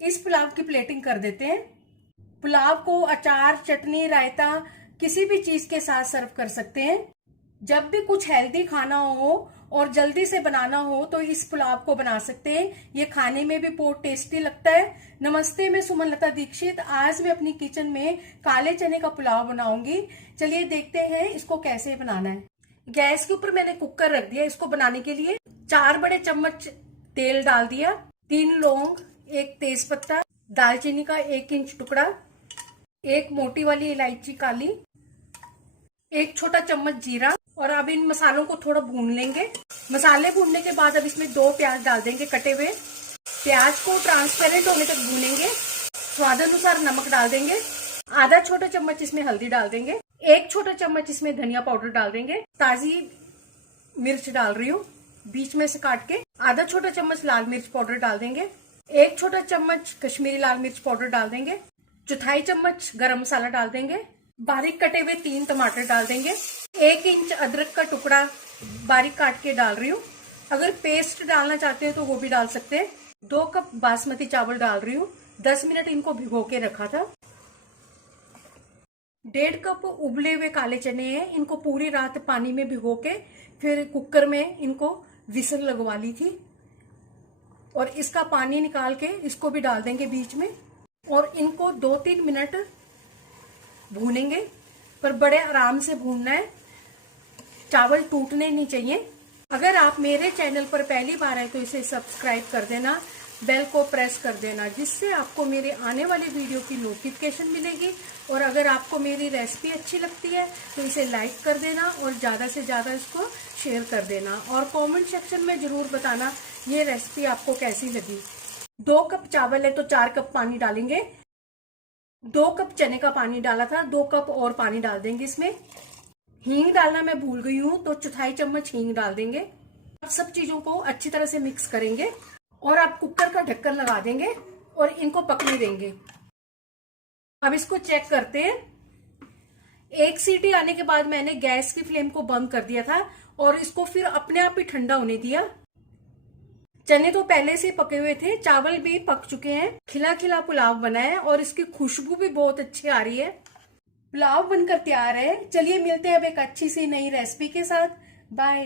इस पुलाव की प्लेटिंग कर देते हैं। पुलाव को अचार, चटनी, रायता किसी भी चीज के साथ सर्व कर सकते हैं। जब भी कुछ हेल्दी खाना हो और जल्दी से बनाना हो तो इस पुलाव को बना सकते हैं। ये खाने में भी बहुत टेस्टी लगता है। नमस्ते, मैं सुमन लता दीक्षित। आज मैं अपनी किचन में काले चने का पुलाव बनाऊंगी। चलिए देखते हैं इसको कैसे बनाना है। गैस के ऊपर मैंने कुकर रख दिया। इसको बनाने के लिए 4 बड़े चम्मच तेल डाल दिया, 3 लौंग, 1 तेज पत्ता, दालचीनी का 1 इंच टुकड़ा, 1 मोटी वाली इलायची काली, 1 छोटा चम्मच जीरा। और अब इन मसालों को थोड़ा भून लेंगे। मसाले भूनने के बाद अब इसमें 2 प्याज डाल देंगे कटे हुए। प्याज को ट्रांसपेरेंट होने तक भूनेंगे। स्वादानुसार नमक डाल देंगे। आधा छोटा चम्मच इसमें हल्दी डाल देंगे। 1 छोटा चम्मच इसमें धनिया पाउडर डाल देंगे। ताजी मिर्च डाल रही हूँ बीच में से काट के। आधा छोटा चम्मच लाल मिर्च पाउडर डाल देंगे। 1 छोटा चम्मच कश्मीरी लाल मिर्च पाउडर डाल देंगे। 1/4 चम्मच गरम मसाला डाल देंगे। बारीक कटे हुए 3 टमाटर डाल देंगे। 1 इंच अदरक का टुकड़ा बारीक काट के डाल रही हूँ। अगर पेस्ट डालना चाहते हैं तो वो भी डाल सकते हैं। 2 कप बासमती चावल डाल रही हूँ। 10 मिनट इनको भिगो के रखा था। 1.5 कप उबले हुए काले चने हैं। इनको पूरी रात पानी में भिगो के फिर कुकर में इनको विसल लगवा ली थी। और इसका पानी निकाल के इसको भी डाल देंगे बीच में। और इनको 2-3 मिनट भूनेंगे, पर बड़े आराम से भूनना है। चावल टूटने नहीं चाहिए। अगर आप मेरे चैनल पर पहली बार आए तो इसे सब्सक्राइब कर देना, बेल को प्रेस कर देना, जिससे आपको मेरे आने वाली वीडियो की नोटिफिकेशन मिलेगी। और अगर आपको मेरी रेसिपी अच्छी लगती है तो इसे लाइक कर देना और ज़्यादा से ज़्यादा इसको शेयर कर देना। और कमेंट सेक्शन में ज़रूर बताना ये रेसिपी आपको कैसी लगी। 2 कप चावल है तो 4 कप पानी डालेंगे। 2 कप चने का पानी डाला था, 2 कप और पानी डाल देंगे इसमें। हींग डालना मैं भूल गई हूँ तो 1/4 चम्मच हींग डाल देंगे। अब सब चीजों को अच्छी तरह से मिक्स करेंगे और आप कुकर का ढक्कन लगा देंगे और इनको पकने देंगे। अब इसको चेक करते हैं। 1 सीटी आने के बाद मैंने गैस की फ्लेम को बंद कर दिया था और इसको फिर अपने आप ही ठंडा होने दिया। चने तो पहले से पके हुए थे, चावल भी पक चुके हैं। खिला खिला पुलाव बना है और इसकी खुशबू भी बहुत अच्छी आ रही है। पुलाव बनकर तैयार है। चलिए मिलते हैं अब एक अच्छी सी नई रेसिपी के साथ। बाय।